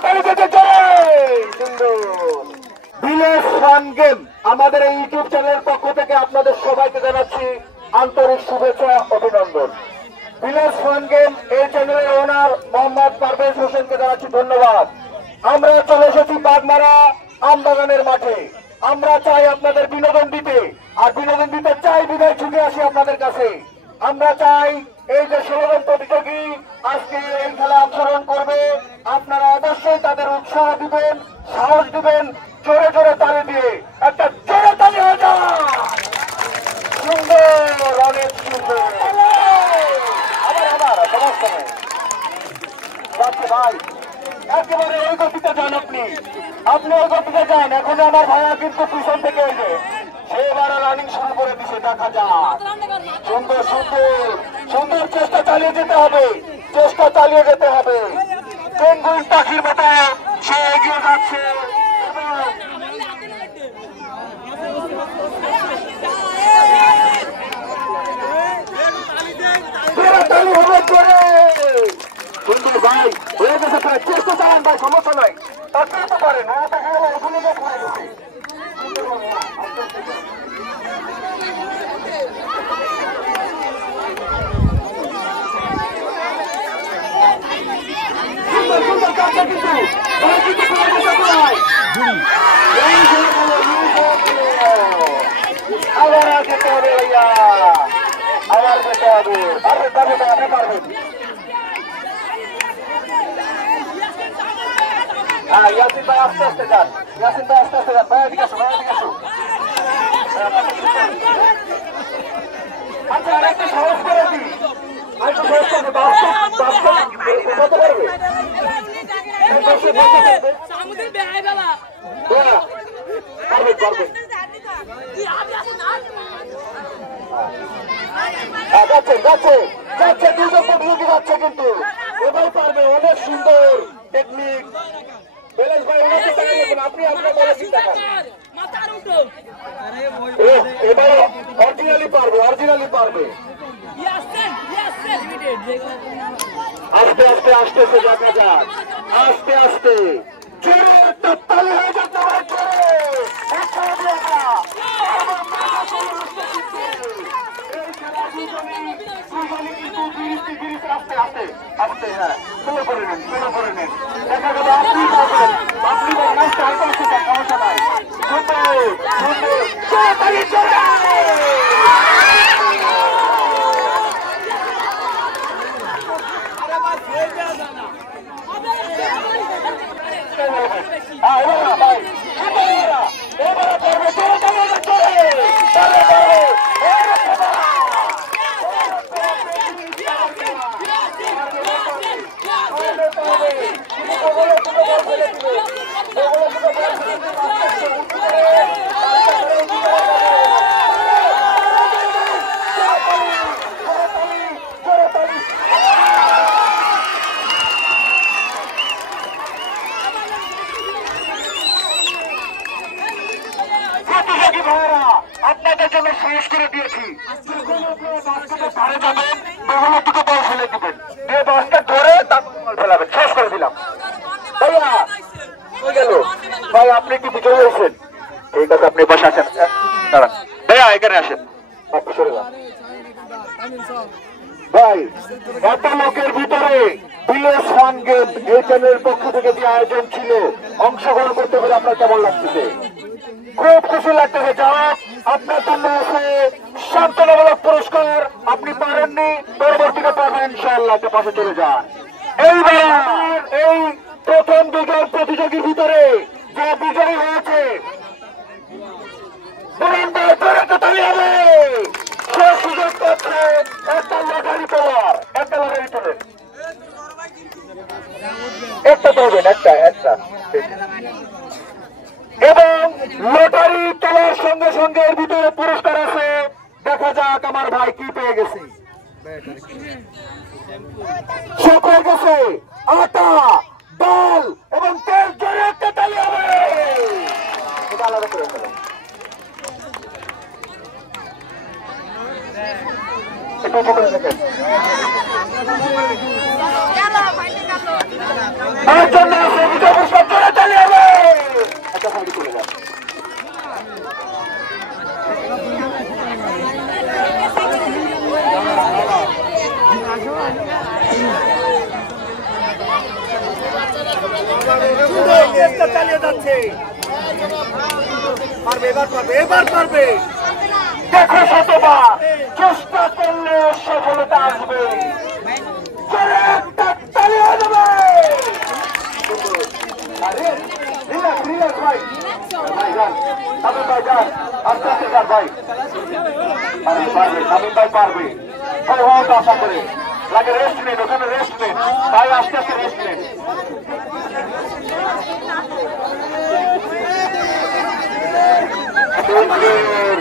করতালি দিতে চাই। সুন্দর ভিলেজ ফান গেম আমাদের এই ইউটিউব চ্যানেলের পক্ষ থেকে আপনাদের সবাইকে জানাচ্ছি আন্তরিক শুভেচ্ছা অভিনন্দন। ভিলেজ ফান গেম এই চ্যানেলের ওনার মোহাম্মদ পারভেজ হোসেনকে জানাচ্ছি ধন্যবাদ। আমরা চলে এসেছি বাগমারা আমবাগানের মাঠে। আমরা চাই আপনাদের বিনোদন দিতে, আর বিনোদন দিতে চাই বিদায় ছুটে আসি আপনাদের কাছে। আমরা চাই এই যে 16 জন প্রতিযোগী আজকে এই খেলা অংশগ্রহণ করবে, আপনারা অবশ্যই তাদের উৎসাহ দিবেন, সাহস দিবেন, জোরে জোরে তালি দিয়ে একটা জোরে তালি হয়ে যায়। সুন্দর, অনেক সুন্দর। আবার সমস্যা নেই ভাই, একেবারে ওই গতিতে যান আপনি ওই গতিতে যান। এখন আমার ভাইয়া কিন্তু পিছন থেকে এসে সে এবারে রানিং শুরু করে দিছে, দেখা যাক। সুন্দর সুন্দর সুন্দর, চেষ্টা চালিয়ে যেতে হবে, চেষ্টা চালিয়ে যেতে হবে। পেঙ্গুইন পাখির মতো সে এগিয়ে যাচ্ছে। সুন্দর ভাই হয়ে গেছে, প্রায় চেষ্টা চালান ভাই, সমস্যা নাই। তাকে তো পারে না, তাকে ওখানে পড়ে গেছে। আবার যেতে হবে ভাইয়া, আবার যেতে হবে। আপনি পারবেন। হ্যাঁ ইয়াসিন ভাই আস্তে আস্তে যান, ইয়াসিন ভাই আস্তে আস্তে যান। ভাই এদিকে আসো, ভাই এদিকে আসো। আচ্ছা আর একটা সহজ করে দিই, আরেকটু সহজ করবে। কত পারবে? যাচ্ছে দুজন প্রতিযোগী যাচ্ছে, কিন্তু এবার পারবে। অনেক সুন্দর টেকনিক। বেলেশ ভাই ওনার চিন্তা করবেন, আপনি আপনার বলে চিন্তা করেন। এবার অরিজিনালি পারবে, অরিজিনালি পারবে। আস্তে আস্তে আসতেছে, দেখা যাক। আস্তে আস্তে জোরে একটা তালি হয়ে যাচ্ছে। আস্তে আস্তে আস্তে, হ্যাঁ শুরু করে নেন, শুরু করে নেন। দেখা গেল আপনি বলবেন, আপনি বলেন আস্তে আস্তে আসতে চান, সমস্যা নাই। সুন্দর সুন্দর তালি চলে। আপনাদের জন্য শেষ করে দিয়েছি, ধারে যাবেন, বিভিন্ন দুটো বল ফেলে দিবেন, যে বাসটা ধরে তারপর বল ফেলাবেন। শেষ করে দিলাম ভাইয়া। হয়ে গেল ভাই, আপনি কি বিজয় হয়েছেন? ঠিক আছে, আপনি পাশে আসেন। দাঁড়ান ভাইয়া, এখানে আসেন। ভাই এত লোকের ভিতরে ভিলেজ ফান গেম এই চ্যানেলের পক্ষ থেকে যে আয়োজন ছিল, অংশগ্রহণ করতে পেরে আপনার কেমন লাগতেছে? খুব খুশি লাগতেছে। যাক, আপনার জন্য আছে সান্ত্বনামূলক পুরস্কার। আপনি পারেননি, পরবর্তীতে পাবেন ইনশাআল্লাহ। পাশে চলে যান। এইবার এই প্রথম দুজন প্রতিযোগীর ভিতরে যে বিজয়ী হয়েছে, সে সুযোগ পাচ্ছে একটা লটারি তোলার। একটা লটারি তোলেন, একটা তোলবেন, একটা একটা। এবং লটারি তোলার সঙ্গে সঙ্গে এর ভিতরে পুরস্কার আছে। দেখা যাক আমার ভাই কি পেয়ে গেছে। সে পেয়ে গেছে আটা, ডাল এবং তেল। জোরে একটা তালি হবে। এটা আলাদা করে ফেলো। তার জন্য চেষ্টা চালিয়ে যাচ্ছে, পারবে, এবার পারবে, এবার পারবে। দেখো শতবার চেষ্টা করলে সফলতা আসবে। আরে রিল্যাক্স রিল্যাক্স ভাই, ভাই যান, তামিম ভাই যান, আস্তে আস্তে যান ভাই। আরে পারবে, তামিম ভাই পারবে, ভাই হওয়া তো আশা করে। লাগে রেস্ট নেন, ওখানে রেস্ট নেন ভাই, আস্তে আস্তে রেস্ট নেন।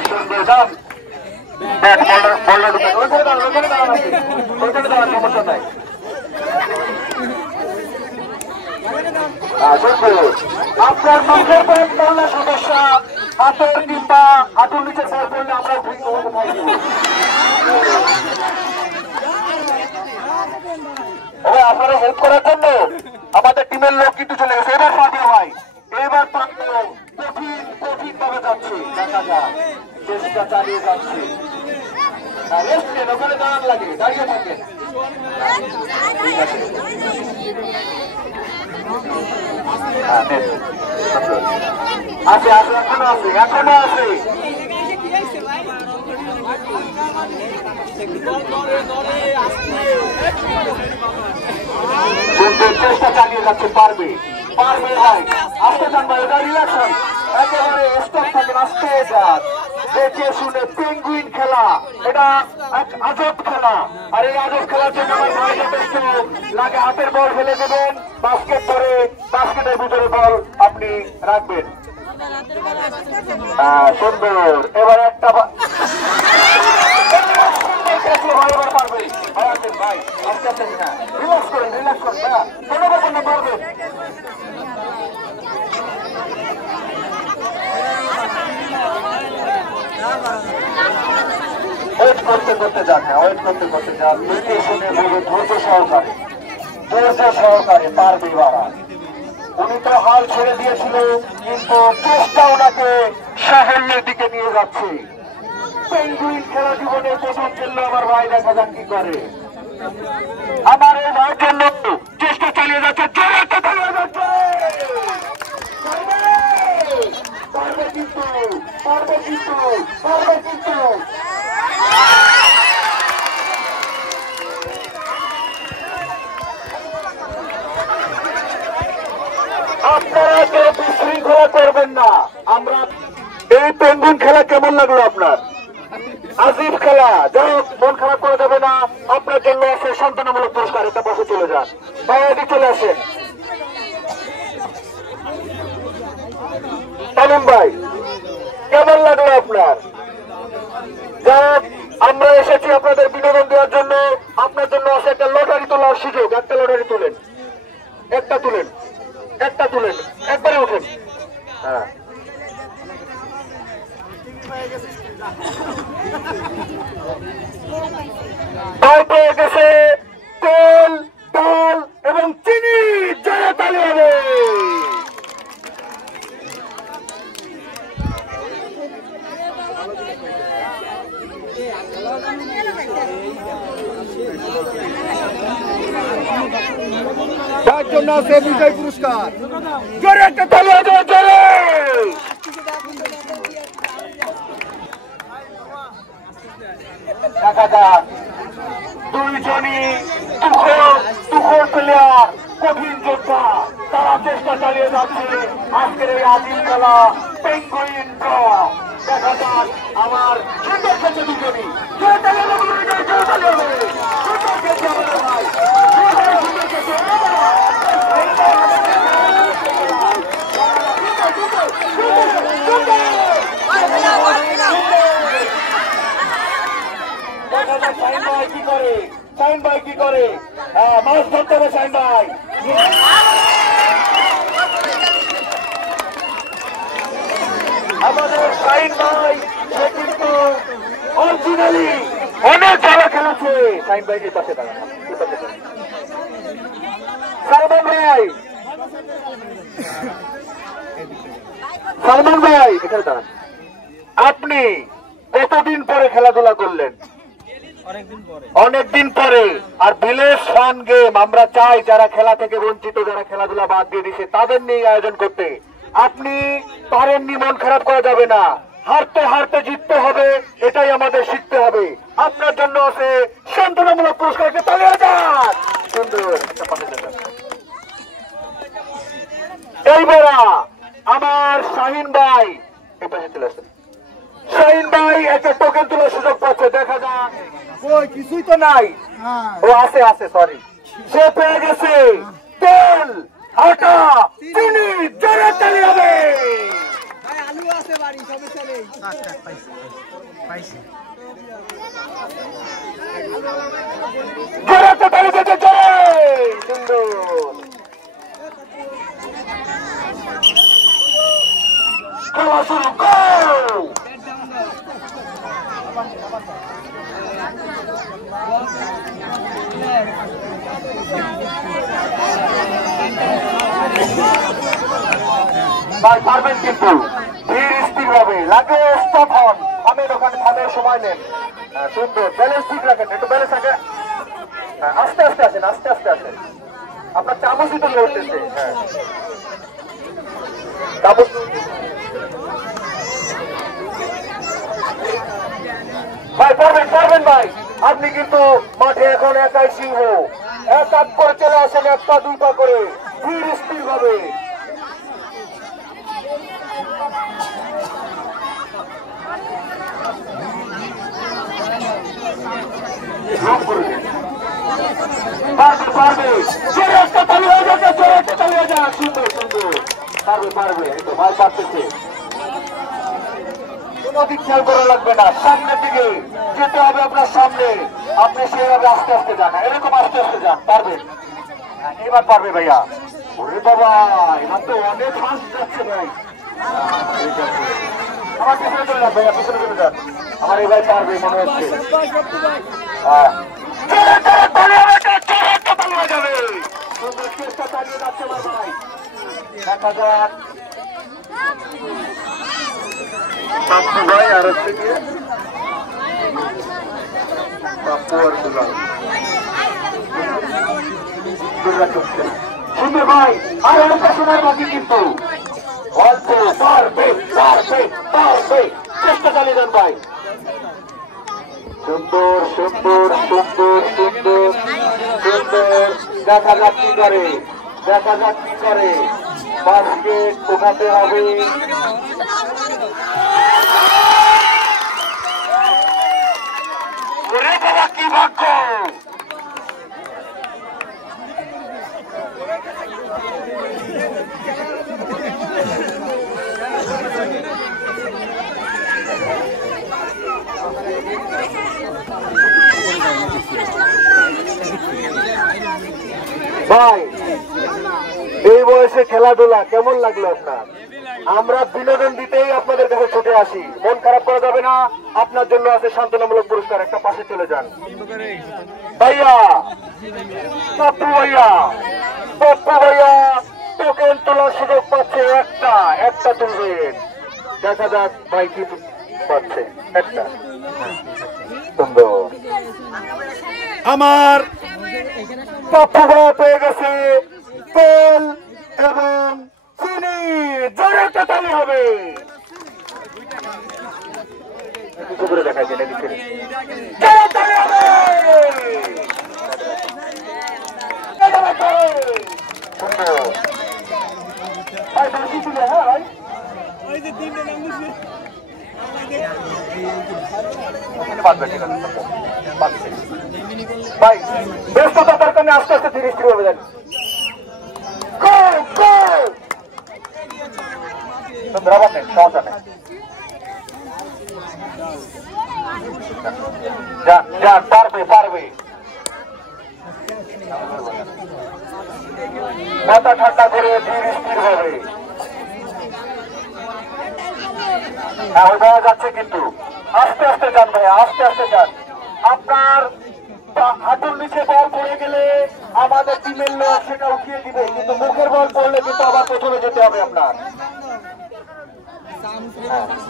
সুন্দর যান, ব্যাট বলটা ঢুকে ওইখানে দাঁড়ান, ওইখানে দাঁড়ান, ওইখানে দাঁড়ান, সমস্যা নাই। আপনার মুখের পর পড়লে সমস্যা, হাতের কিংবা হাঁটুর নিচে পর পড়লে আমরা আপনারা হেল্প করার জন্য আমাদের টিমের লোক কিন্তু চলে গেছে। এবার পাঠিয়ে ভাই, এবার পাঠিয়ে কঠিন কঠিন ভাবে যাচ্ছে, দেখা যাক, চেষ্টা চালিয়ে যাচ্ছে। রেস্ট নেন, ওখানে দাঁড়ান লাগে, দাঁড়িয়ে থাকেন। আছে আছে, এখনো আছে, এখনো আছে। কিন্তু চেষ্টা চালিয়ে যাচ্ছে, পারবে পারবে ভাই, আসতে চান ভাই, এটা রিল্যাকশন, একেবারে স্টপ থাকেন, আসতে যান। দেখে শুনে পেঙ্গুইন খেলা, এটা এক আজব খেলা। আর এই আজব খেলার জন্য আমার ভাই যথেষ্ট লাগে, হাতের বল ফেলে দেবেন, বাস্কেট ধরে বাস্কেটের ভিতরে বল আপনি রাখবেন। সুন্দর, এবার একটা ভাই এবার পারবে, ভাই আস্তে আস্তে না, রিল্যাক্স করেন, রিল্যাক্স করেন, কোনো ব্যাপার না, পারবেন। ওয়েট করতে করতে যান, ওয়েট করতে করতে যান, দেখে শুনে বুঝে ধৈর্য সহকারে পারবে বাড়া। উনি তো হাল ছেড়ে দিয়েছিল, কিন্তু চেষ্টা ওনাকে সাফল্যের দিকে নিয়ে যাচ্ছে। পেঙ্গুইন খেলা জীবনে প্রথম খেললো আমার ভাই, দেখা যাক কি করে। আমার এই ভাই জন্য চেষ্টা চালিয়ে যাচ্ছে, চালিয়ে যাচ্ছে, পারবে কিন্তু, পারবে কিন্তু, পারবে কিন্তু। আপনারা কেউ বিশৃঙ্খলা করবেন না। আমরা এই পেঙ্গুইন খেলা কেমন লাগলো আপনার? আজিব খেলা, যাই হোক, মন খারাপ করা যাবে না। আপনার জন্য আছে সান্ত্বনামূলক পুরস্কার, এটা পাশে চলে যান ভাই, আগে চলে আসেন। তামিম ভাই কেমন লাগলো আপনার? যাই হোক, আমরা এসেছি আপনাদের বিনোদন দেওয়ার জন্য। আপনার জন্য আছে একটা লটারি তোলার সুযোগ, একটা লটারি তুলেন, একটা তুলেন, একটা তুলেন, একবারে উঠেন। হ্যাঁ, ভাই পেয়ে গেছে তেল, ডাল এবং চিনি, জয় তালি হবে। তার জন্য আছে বিজয় পুরস্কার, জোরে একটা তালি হবে, জোরে। দেখা যাক, দুইজনই তুখোর প্লেয়ার, কঠিন যোদ্ধা, তারা চেষ্টা চালিয়ে যাচ্ছে আজকের এই আজিম খেলা পেঙ্গুইন ড্র। দেখা যাক, আমার সুন্দর খেলছে দুজনই, সুন্দর খেলছে আমাদের ভাই, সুন্দর খেলছে। শাহিন ভাই কি করে, শাহিন ভাই কি করে, মাছ ধরতে হবে শাহিন ভাই। আমাদের শাহিন ভাই সে কিন্তু অরিজিনালি অনেক ভালো খেলেছে। শাহিন ভাই এর পাশে দাঁড়ান, সালমান ভাই, সালমান ভাই এখানে দাঁড়ান। আপনি কতদিন পরে খেলাধুলা করলেন? অনেকদিন পরে। আর ভিলেজ ফান গেম আমরা চাই যারা খেলা থেকে বঞ্চিত, যারা খেলাধুলা বাদ দিয়ে দিছে তাদের নিয়ে আয়োজন করতে। আপনি পারেননি, মন খারাপ করা যাবে না। হারতে হারতে জিততে হবে, এটাই আমাদের শিখতে হবে। আপনার জন্য আছে সান্ত্বনামূলক পুরস্কার। একটা তালি যান। সুন্দর এইবার আমার শাহিন ভাই এই পাশে চলে আসেন। শাহিন ভাই একটা টোকেন তোলার সুযোগ পাচ্ছে, দেখা যাক। ওই কিছুই তো নাই। ও আছে আছে, সরি। সে পেয়ে গেছে তেল, আটা, চিনি। জোরে তালি হবে। আলু আছে বাড়ি, সমস্যা নেই। জোরে তালি দিতে জোরে। সুন্দর খেলা শুরু করো। ভাই পারবেন কিন্তু ধীর স্থির ভাবে, লাগে স্টপ হন, থামের ওখানে, থামের সময় নেন। সুন্দর ব্যালেন্স ঠিক রাখেন, একটু ব্যালেন্স আগে। আস্তে আস্তে আসেন, আস্তে আস্তে আসেন। আপনার চামচই তো লড়তেছে। হ্যাঁ চামচ। ভাই পারবেন পারবেন ভাই। আপনি কিন্তু মাঠে এখন একাই সিংহ। এক এক করে চলে আসেন, এক পা দুই পা করে, ধীর স্থির ভাবে। পারবে পারবে, জোরে একটা তালি হয়ে যাচ্ছে, জোরে একটা তালি হয়ে যাক। সুন্দর সুন্দর, পারবে পারবে। এই তো ভাই পারতেছে। কোনো দিক খেয়াল করা লাগবে না, সামনের দিকে যেতে হবে আপনার সামনে। আপনি সেইভাবে আস্তে আস্তে যান, এরকম আস্তে আস্তে যান, পারবেন। এবার পারবে ভাইয়া। ওরে বাবা, এবার তো অনেক ফাস্ট যাচ্ছে ভাই। আমার পিছনে চলে যান ভাইয়া, পিছনে চলে যান। আমার এই ভাই পারবে মনে হচ্ছে। দেখা যাক পাপ্পু ভাই আর হচ্ছে গিয়ে পাপ্পু আর সুন্দর ভাই। আর একটা সময় বাকি কিন্তু অল্প। পারবে পারবে পারবে, চেষ্টা চালিয়ে যান ভাই। সুন্দর সুন্দর সুন্দর সুন্দর সুন্দর। দেখা যাক কি করে, দেখা যাক কি করে। বাস্কেট উঠাতে হবে। ওরে বাবা কি ভাগ্য। ভাই এই বয়সে খেলাধুলা কেমন লাগলো আপনার? আমরা বিনোদন দিতেই আপনাদের কাছে ছুটে আসি, মন খারাপ করা যাবে না। আপনার জন্য আছে সান্ত্বনামূলক পুরস্কার, একটা পাশে চলে যান। ভাইয়া পপ্পু ভাইয়া, পপ্পু ভাইয়া টোকেন তোলার সুযোগ পাচ্ছে। একটা একটা তুলবেন, দেখা যাক ভাই কি পাচ্ছে। একটা সুন্দর। আমার পপ্পু ভাইয়া পেয়ে গেছে তেল এবং চিনি। জোরে একটা তালি হবে। দেখাই দেন জোরে তালি হবে। ভাই ব্যস্ততার কারণে আস্তে আস্তে ধীরে স্থির হবে। যান সুন্দর, নেই সমস্যা নেই। যান যান, পারবে পারবে। মাথা ঠান্ডা করে ধীর স্থির হবে। হ্যাঁ বোঝা যাচ্ছে কিন্তু আস্তে আস্তে যান ভাইয়া, আস্তে আস্তে যান। আপনার হাঁটুর নিচে বল পড়ে গেলে আমাদের টিমের লোক সেটা উঠিয়ে দিবে, কিন্তু মুখের বল পড়লে কিন্তু আবার প্রথমে যেতে হবে আপনার।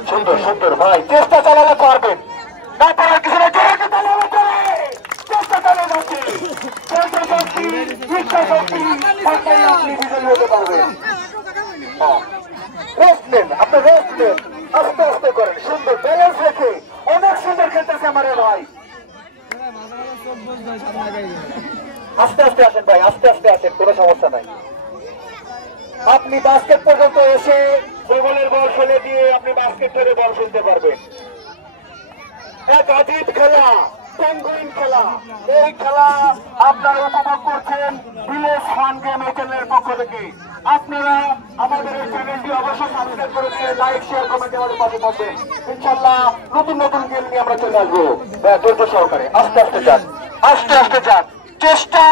সুন্দর সুন্দর ভাই, চেষ্টা চালালে পারবেন, না পারার কিছু না। শক্তি ইচ্ছা শক্তি থাকলেই আপনি বিজয়ী হতে পারবেন। রেস্ট নেন, আপনি রেস্ট নেন, আস্তে আস্তে করেন, সুন্দর ব্যালেন্স রেখে অনেক সুন্দর খেলতেছে আমার ভাই। আস্তে আস্তে আসেন ভাই, আস্তে আস্তে আসেন, কোনো সমস্যা নাই। আপনি বাস্কেট পর্যন্ত এসে বগলের বল ফেলে দিয়ে আপনি বাস্কেট ধরে বল ফেলতে পারবেন। এক অজিত খেলা, পেঙ্গুইন খেলা, এই খেলা আপনারা উপভোগ করছেন ভিলেজ ফান গেম এই চ্যানেলের পক্ষ থেকে। আপনারা আমাদের এই চ্যানেলটি অবশ্যই সাবস্ক্রাইব করে দিয়ে লাইক শেয়ার কমেন্ট আমাদের পাশে থাকবেন। ইনশাআল্লাহ নতুন নতুন গেম নিয়ে আমরা চলে আসবো। ধৈর্য সহকারে আস্তে আস্তে যান, আস্তে আস্তে যান। চেষ্টা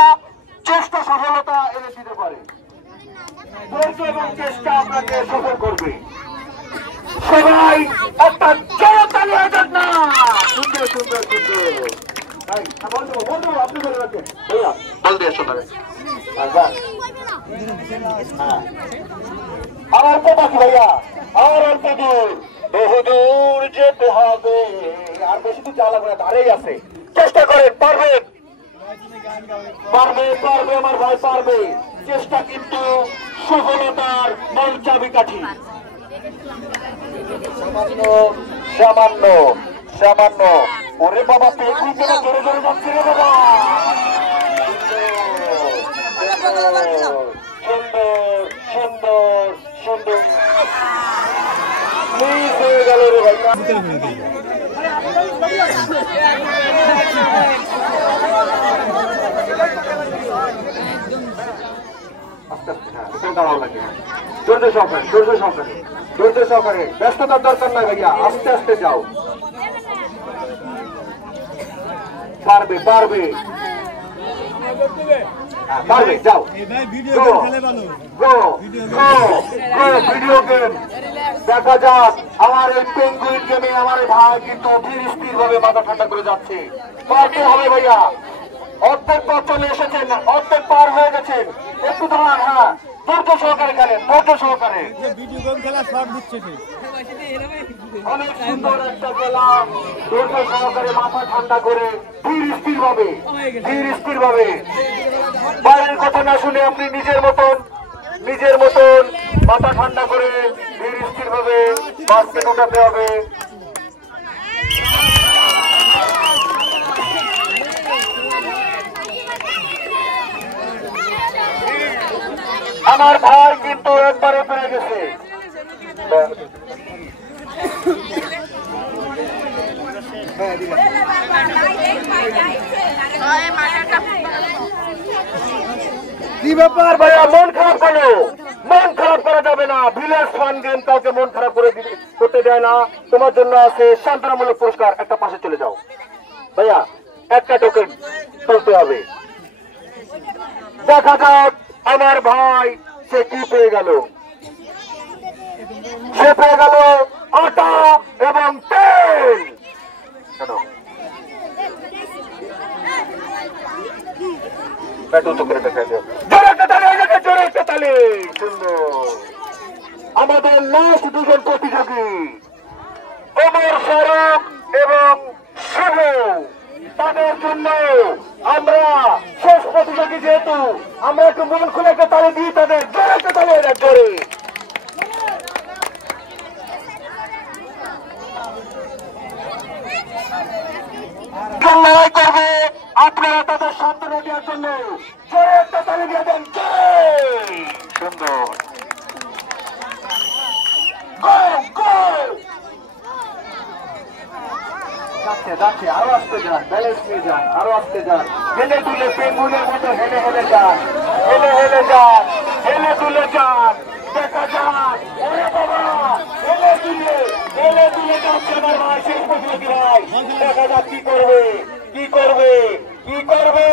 চেষ্টা সফলতা এনে দিতে পারে। ধৈর্য এবং চেষ্টা আপনাকে সফল করবে। সবাই একটা জোরতালি হয়ে যাক না। সুন্দর সুন্দর সুন্দর ভাই, বন্ধু বন্ধু আপনি বলে রাখেন ভাইয়া, বল দিয়ে শোনাবে। আর অল্প বাকি ভাইয়া, আর অল্প দূর, বহুদূর যেতে হবে। আর বেশি দূর যাওয়া লাগবে না, ধারেই আছে। চেষ্টা করেন, পারবেন পারবে পারবে আমার ভাই পারবে। চেষ্টা কিন্তু সফলতার মূল চাবিকাঠি। সামান্য সামান্য সামান্য ওরে বাবা, পেঙ্গুইন যেন জোরে জোরে যাচ্ছে রে বাবা। সুন্দর সুন্দর সুন্দর প্লিজ হয়ে গেল রে ভাই। ধৈর্য সহকারে ধৈর্য সহকারে ধৈর্য সহকারে, ব্যস্ততার দরকার নাই ভাইয়া, আস্তে আস্তে যাও। পারবে পারবে পারবে, যাও। ভিডিও গেম দেখা যাক। আমার এই পেঙ্গুইন গেমে আমার ভাই কিন্তু ধীর স্থির ভাবে মাথা ঠান্ডা করে যাচ্ছে। পারতে হবে ভাইয়া, অর্ধেক পথ চলে এসেছেন, অর্ধেক পার হয়ে গেছেন। একটু দাঁড়ান, হ্যাঁ ধৈর্য সহকারে খেলেন, ধৈর্য সহকারে। ভিডিও গেম খেলা শর্ট দিচ্ছে ঠিক। অনেক সুন্দর একটা খেলা, ধৈর্য সহকারে মাথা ঠান্ডা করে ধীর স্থির ভাবে, ধীর স্থির ভাবে। বাইরের কথা না শুনে আপনি নিজের মতন মাথা ঠান্ডা করে ধীর স্থির ভাবে বাস্কেট উঠাতে হবে। আমার ভাই কিন্তু একবারে পেরে গেছে। কি ব্যাপার ভাইয়া, মন খারাপ করো? মন খারাপ করা যাবে না। ভিলেজ ফান গেম কাউকে মন খারাপ করতে দেয় না। তোমার জন্য আছে সান্ত্বনামূলক পুরস্কার। একটা পাশে চলে যাও ভাইয়া, একটা টোকেন তুলতে হবে। দেখা যাক আমার ভাই সে কি পেয়ে গেল। সে পেয়ে গেল আটা এবং তেল। আমাদের লাস্ট দুজন প্রতিযোগী ওমর ফারুক এবং শিবু, তাদের জন্য আমরা শেষ প্রতিযোগী যেহেতু আমরা একটু মন খুলে একটা তালে দিই তাদের, জোরে একটা তালে জোরে। লড়াই করবে আপনারা তাদের সান্ত্বনা দেওয়ার জন্য জোরে একটা তালে দিয়ে দেন। সুন্দর যাচ্ছে, আরো আসতে যান, ব্যালেন্স নিয়ে যান, আরো আসতে যান। হেলে তুলে পেঙ্গুইনের মতো হেলে হেলে যান, হেলে হেলে যান, হেলে তুলে যান। দেখা যাক, ওরে বাবা, হেলে তুলে যাচ্ছে আমার ভাই, শেষ প্রতিযোগী ভাই। দেখা যাক কি করবে, কি করবে, কি করবে।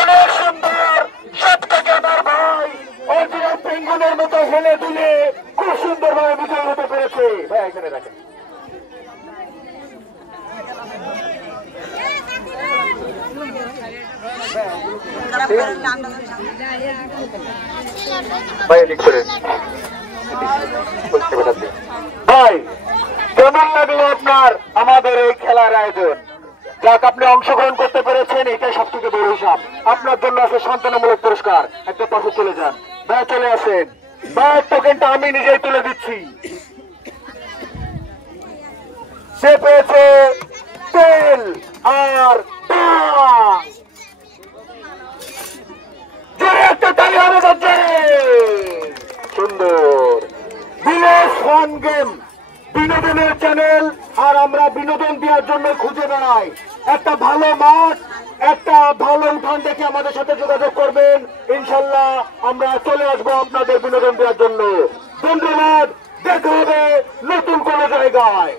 অনেক সুন্দর সব থেকে আমার ভাই অরিজিনাল পেঙ্গুইনের মতো হেলে তুলে খুব সুন্দর ভাবে বিজয় হতে পেরেছে। ভাই এখানে রাখেন। ভাই কেমন লাগলো আপনার আমাদের এই খেলার আয়োজন? যাক, আপনি অংশগ্রহণ করতে পেরেছেন, এটাই সব থেকে বড় হিসাব। আপনার জন্য আছে সন্তানমূলক পুরস্কার। একটা পাশে চলে যান, ভাই চলে আসেন। ভাইয়ের টোকেনটা আমি নিজেই তুলে দিচ্ছি। সে পেয়েছে তেল আর পান। জোরে একটা তালি হবে যাচ্ছে। সুন্দর। ভিলেজ ফান গেম বিনোদনের চ্যানেল, আর আমরা বিনোদন দেওয়ার জন্য খুঁজে বেড়াই। একটা ভালো মাঠ, একটা ভালো উঠান দেখে আমাদের সাথে যোগাযোগ করবেন, ইনশাল্লাহ আমরা চলে আসবো আপনাদের বিনোদন দেওয়ার জন্য। ধন্যবাদ, দেখা হবে নতুন কোনো জায়গায়।